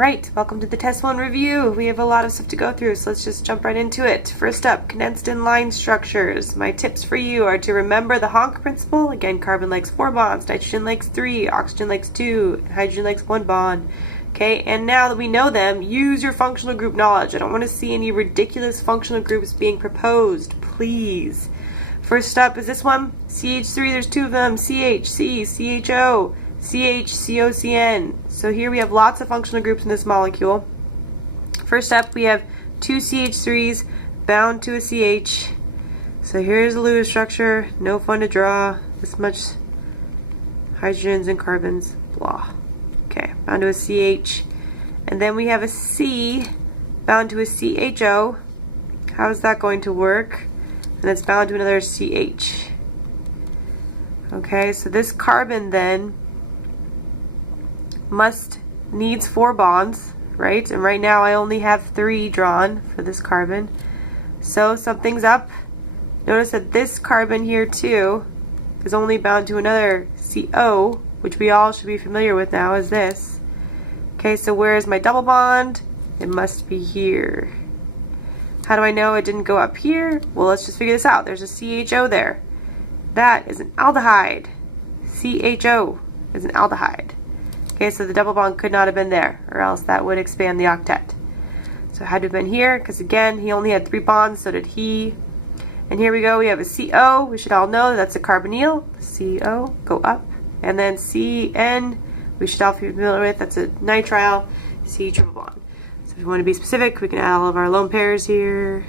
Alright, welcome to the test 1 review. We have a lot of stuff to go through, so let's just jump right into it. First up, condensed in line structures. My tips for you are to remember the honk principle. Again, carbon likes 4 bonds, nitrogen likes 3, oxygen likes 2, and hydrogen likes 1 bond. Okay, and now that we know them, use your functional group knowledge. I don't want to see any ridiculous functional groups being proposed, please. First up is this one, CH3, there's 2 of them, CH, C, CHO. CHCOCN. So here we have lots of functional groups in this molecule. First up, we have 2 CH3s bound to a CH. So here's the Lewis structure. No fun to draw. This much hydrogens and carbons. Blah. Okay, bound to a CH. And then we have a C bound to a CHO. How is that going to work? And it's bound to another CH. Okay, so this carbon then needs 4 bonds, right? And right now I only have 3 drawn for this carbon. So something's up. Notice that this carbon here too is only bound to another CO, which we all should be familiar with now as this. Okay, so where's my double bond? It must be here. How do I know it didn't go up here? Well, let's just figure this out. There's a CHO there. That is an aldehyde. CHO is an aldehyde. Okay, so the double bond could not have been there, or else that would expand the octet. So it had to have been here, because again, he only had 3 bonds, so did he. And here we go, we have a CO. We should all know that's a carbonyl. CO, go up. And then CN, we should all be familiar with, that's a nitrile. C triple bond. So if we want to be specific, we can add all of our lone pairs here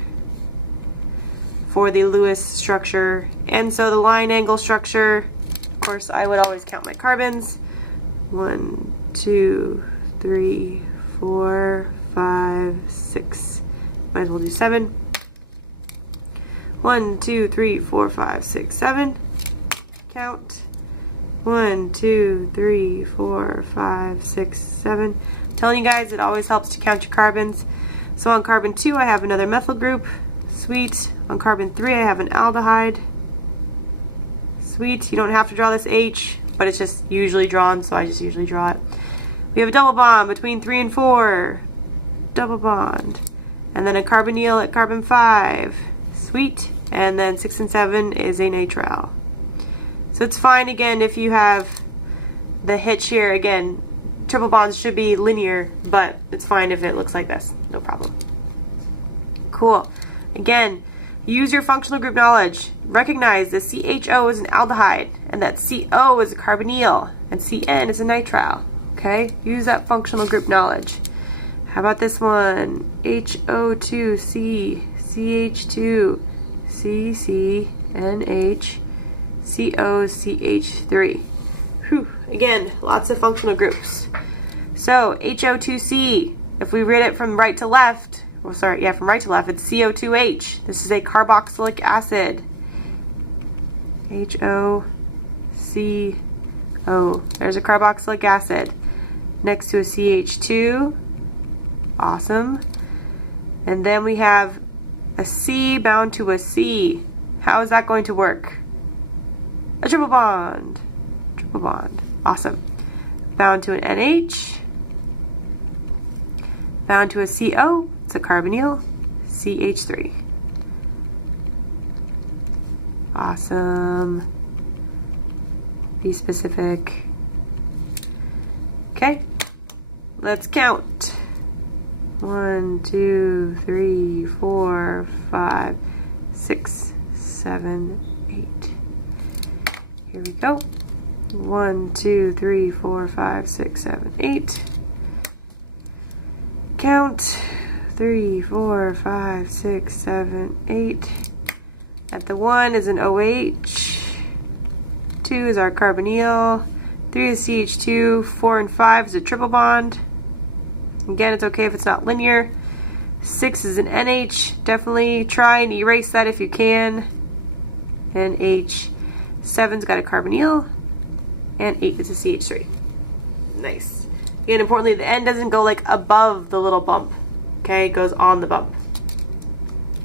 for the Lewis structure. And so the line angle structure, of course, I would always count my carbons. 1, 2, 3, 4, 5, 6. Might as well do 7. 1, 2, 3, 4, 5, 6, 7. Count. 1, 2, 3, 4, 5, 6, 7. I'm telling you guys, it always helps to count your carbons. So on carbon 2, I have another methyl group. Sweet. On carbon 3, I have an aldehyde. Sweet. You don't have to draw this H, but it's just usually drawn, so I just usually draw it. We have a double bond between 3 and 4. Double bond. And then a carbonyl at carbon 5. Sweet. And then 6 and 7 is a nitrile. So it's fine again if you have the hitch here. Again, triple bonds should be linear, but it's fine if it looks like this. No problem. Cool. Again, use your functional group knowledge. Recognize that CHO is an aldehyde, and that CO is a carbonyl, and CN is a nitrile. Okay? Use that functional group knowledge. How about this one? HO2C, CH2, CCNH, COCH3. Whew. Again, lots of functional groups. So, HO2C, if we read it from right to left, well, sorry, yeah, from right to left, it's CO2H. This is a carboxylic acid. HOCO. There's a carboxylic acid next to a CH2. Awesome. And then we have a C bound to a C. How is that going to work? A triple bond. Triple bond. Awesome. Bound to an NH. Bound to a CO. It's a carbonyl. CH3. Awesome. Be specific. Okay. Let's count. 1, 2, 3, 4, 5, 6, 7, 8. Here we go. 1, 2, 3, 4, 5, 6, 7, 8. Count. 3, 4, 5, 6, 7, 8. At the 1 is an OH. 2 is our carbonyl. 3 is CH2. 4 and 5 is a triple bond. Again, it's okay if it's not linear. 6 is an NH. Definitely try and erase that if you can. NH. 7's got a carbonyl. And 8 is a CH3. Nice. Again, importantly, the N doesn't go like above the little bump. Okay, it goes on the bump.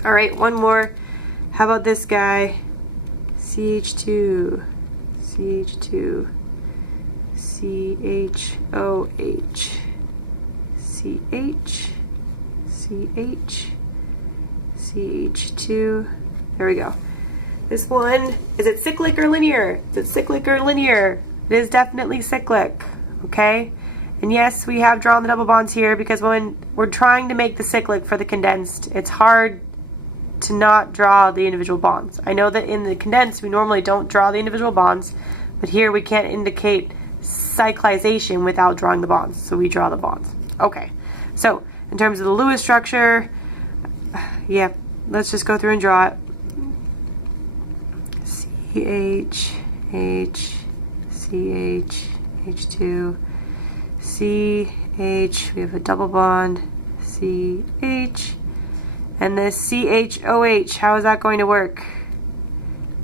Alright, one more. How about this guy? CH2, CH2, CHOH, CH, CH, CH2. There we go. This one, is it cyclic or linear? Is it cyclic or linear? It is definitely cyclic, okay? And yes, we have drawn the double bonds here because when we're trying to make the cyclic for the condensed, it's hard to not draw the individual bonds. I know that in the condensed, we normally don't draw the individual bonds, but here we can't indicate cyclization without drawing the bonds, so we draw the bonds. Okay, so in terms of the Lewis structure, yeah, let's just go through and draw it. CH, H, CH, H2, CH, we have a double bond, CH, and this CHOH, how is that going to work?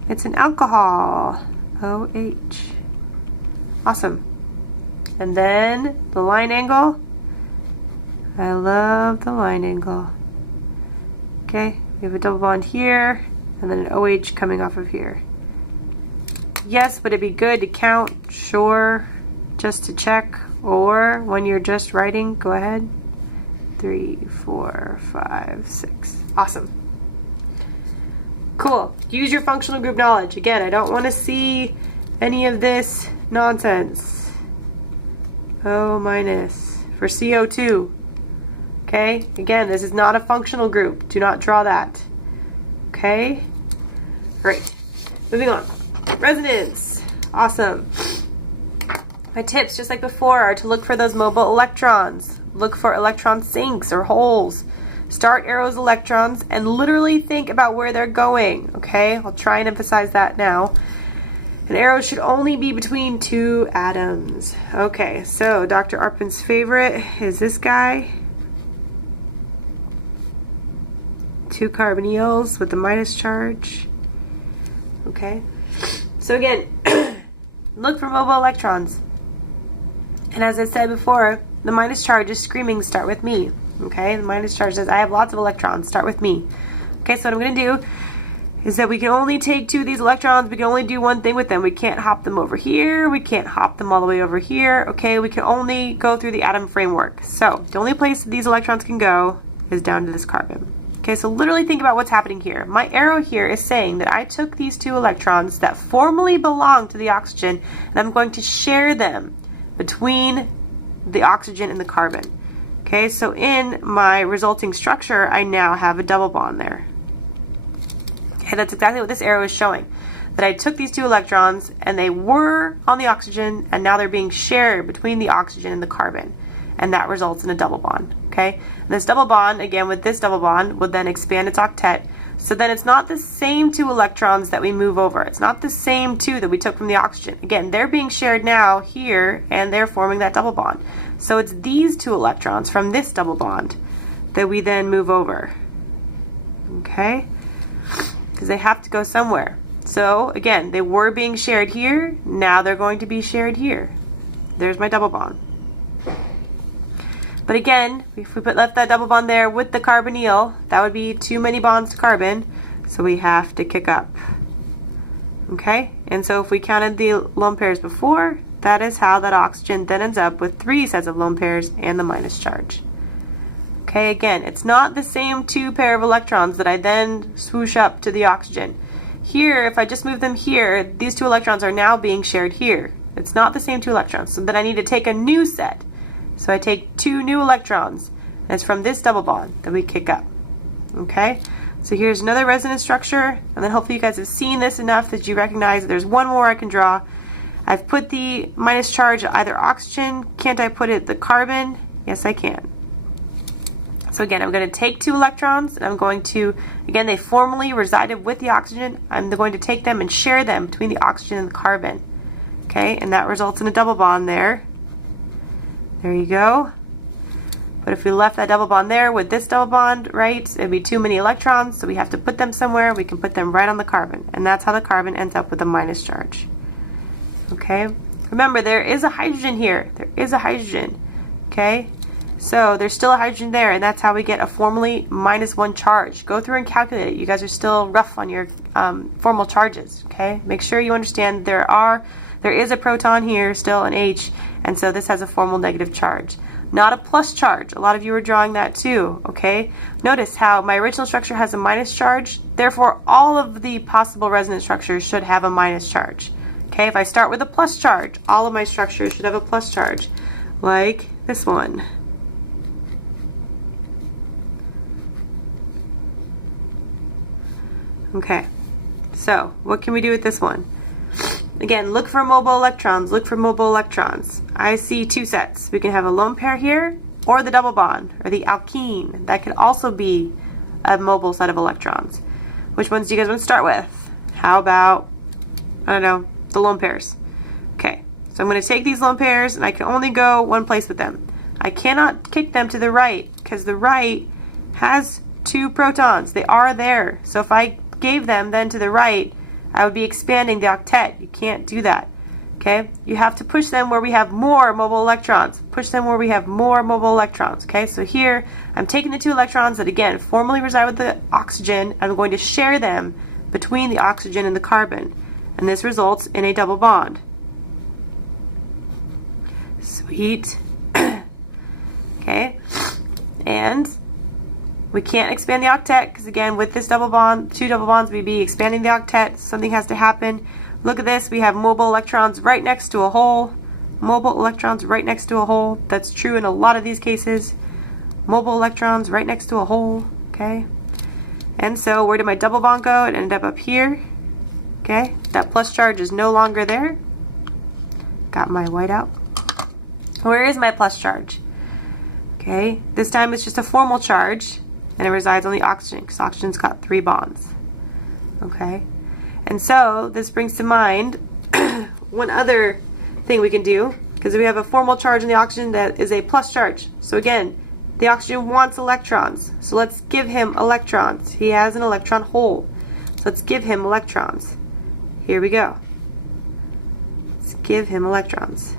It's an alcohol, OH. Awesome. And then the line angle, I love the line angle. Okay, we have a double bond here, and then an OH coming off of here. Yes, would it be good to count? Sure, just to check. Or when you're just writing, go ahead. 3, 4, 5, 6. Awesome. Cool. Use your functional group knowledge. Again, I don't want to see any of this nonsense. O minus for CO2. Okay? Again, this is not a functional group. Do not draw that. Okay? Great. Moving on. Resonance. Awesome. My tips, just like before, are to look for those mobile electrons. Look for electron sinks or holes. Start arrows electrons and literally think about where they're going. Okay? I'll try and emphasize that now. An arrow should only be between two atoms. Okay, so Dr. Arpin's favorite is this guy. 2 carbonyls with the minus charge. Okay? So again, look for mobile electrons. And as I said before, the minus charge is screaming, start with me. Okay, the minus charge says, I have lots of electrons, start with me. Okay, so what I'm going to do is that we can only take 2 of these electrons, we can only do one thing with them. We can't hop them over here, we can't hop them all the way over here. Okay, we can only go through the atom framework. So the only place that these electrons can go is down to this carbon. Okay, so literally think about what's happening here. My arrow here is saying that I took these 2 electrons that formally belong to the oxygen and I'm going to share them between the oxygen and the carbon. Okay, so in my resulting structure, I now have a double bond there. Okay, that's exactly what this arrow is showing. That I took these 2 electrons and they were on the oxygen and now they're being shared between the oxygen and the carbon. And that results in a double bond. Okay, and this double bond, again with this double bond, would then expand its octet. So then it's not the same 2 electrons that we move over. It's not the same 2 that we took from the oxygen. Again, they're being shared now here and they're forming that double bond. So it's these 2 electrons from this double bond that we then move over. Okay, because they have to go somewhere. So again, they were being shared here, now they're going to be shared here. There's my double bond. But again, if we left that double bond there with the carbonyl, that would be too many bonds to carbon, so we have to kick up. Okay, and so if we counted the lone pairs before, that is how that oxygen then ends up with 3 sets of lone pairs and the minus charge. Okay, again, it's not the same 2 pair of electrons that I then swoosh up to the oxygen. Here, if I just move them here, these 2 electrons are now being shared here. It's not the same 2 electrons, so then I need to take a new set. So I take 2 new electrons, and it's from this double bond that we kick up. Okay, so here's another resonance structure, and then hopefully you guys have seen this enough that you recognize that there's one more I can draw. I've put the minus charge at either oxygen. Can't I put it at the carbon? Yes, I can. So again, I'm going to take 2 electrons, and I'm going to, again, they formally resided with the oxygen. I'm going to take them and share them between the oxygen and the carbon. Okay, and that results in a double bond there. There you go. But if we left that double bond there with this double bond, right, it'd be too many electrons, so we have to put them somewhere. We can put them right on the carbon, and that's how the carbon ends up with a minus charge. Okay, remember there is a hydrogen here. There is a hydrogen. Okay, so there's still a hydrogen there, and that's how we get a formally -1 charge. Go through and calculate it. You guys are still rough on your formal charges. Okay, make sure you understand there is a proton here, still an H, and so this has a formal negative charge. not a plus charge. A lot of you are drawing that too, okay? Notice how my original structure has a minus charge, therefore all of the possible resonance structures should have a minus charge. Okay, if I start with a plus charge, all of my structures should have a plus charge, like this one. Okay, so what can we do with this one? Again, look for mobile electrons, look for mobile electrons. I see two sets. We can have a lone pair here, or the double bond, or the alkene. That could also be a mobile set of electrons. Which ones do you guys want to start with? How about, I don't know, the lone pairs. Okay, so I'm going to take these lone pairs, and I can only go one place with them. I cannot kick them to the right, because the right has 2 protons. They are there. So if I gave them then to the right, I would be expanding the octet. You can't do that. Okay? You have to push them where we have more mobile electrons. Push them where we have more mobile electrons. Okay? So here, I'm taking the 2 electrons that again formally reside with the oxygen, and I'm going to share them between the oxygen and the carbon. And this results in a double bond. Sweet. Okay? And we can't expand the octet because again with this double bond, 2 double bonds, we'd be expanding the octet. Something has to happen. Look at this, we have mobile electrons right next to a hole. Mobile electrons right next to a hole. That's true in a lot of these cases. Mobile electrons right next to a hole. Okay. And so where did my double bond go? It ended up here. Okay. That plus charge is no longer there. Got my white out. Where is my plus charge? Okay. This time it's just a formal charge. And it resides on the oxygen because oxygen's got 3 bonds. Okay, and so this brings to mind one other thing we can do, because we have a formal charge in the oxygen that is a plus charge. So again, the oxygen wants electrons. So let's give him electrons. He has an electron hole. So let's give him electrons. Here we go. Let's give him electrons.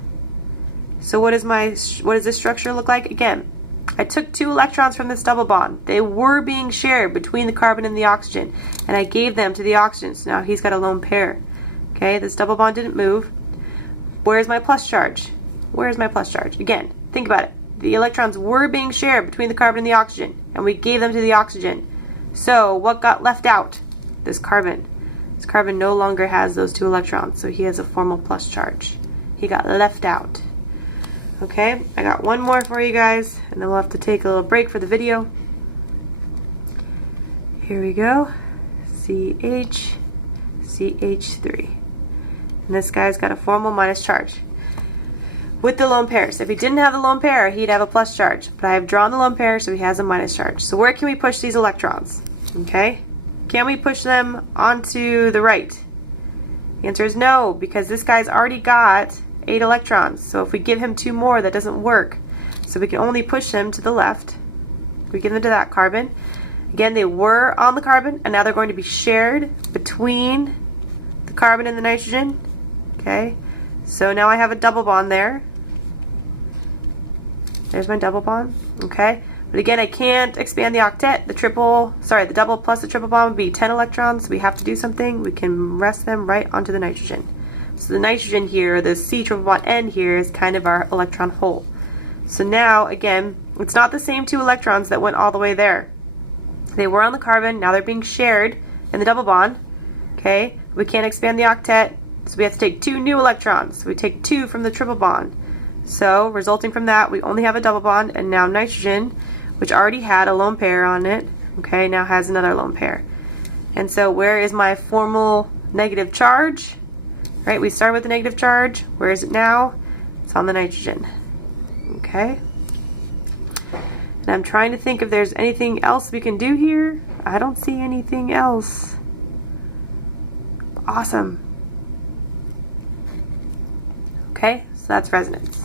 So what does this structure look like? Again, I took 2 electrons from this double bond. They were being shared between the carbon and the oxygen, and I gave them to the oxygen. So now he's got a lone pair. Okay, this double bond didn't move. Where's my plus charge? Where's my plus charge? Again, think about it. The electrons were being shared between the carbon and the oxygen, and we gave them to the oxygen. So what got left out? This carbon. This carbon no longer has those 2 electrons, so he has a formal plus charge. He got left out. Okay, I got one more for you guys, and then we'll have to take a little break for the video. Here we go. CH, CH3. And this guy's got a formal minus charge with the lone pairs. If he didn't have the lone pair, he'd have a plus charge. But I have drawn the lone pair, so he has a minus charge. So where can we push these electrons? Okay, can we push them onto the right? The answer is no, because this guy's already got 8 electrons. So if we give him 2 more, that doesn't work. So we can only push him to the left. We give them to that carbon. Again, they were on the carbon, and now they're going to be shared between the carbon and the nitrogen. Okay, so now I have a double bond there. There's my double bond. Okay, but again, I can't expand the octet. The double plus the triple bond would be 10 electrons. So we have to do something. We can rest them right onto the nitrogen. So the nitrogen here, the C triple bond N here, is kind of our electron hole. So now, again, it's not the same 2 electrons that went all the way there. They were on the carbon, now they're being shared in the double bond. Okay, we can't expand the octet, so we have to take 2 new electrons. So we take 2 from the triple bond. So, resulting from that, we only have a double bond, and now nitrogen, which already had a lone pair on it, okay, now has another lone pair. And so where is my formal negative charge? Right, we started with the negative charge. Where is it now? It's on the nitrogen. Okay. And I'm trying to think if there's anything else we can do here. I don't see anything else. Awesome. Okay, so that's resonance.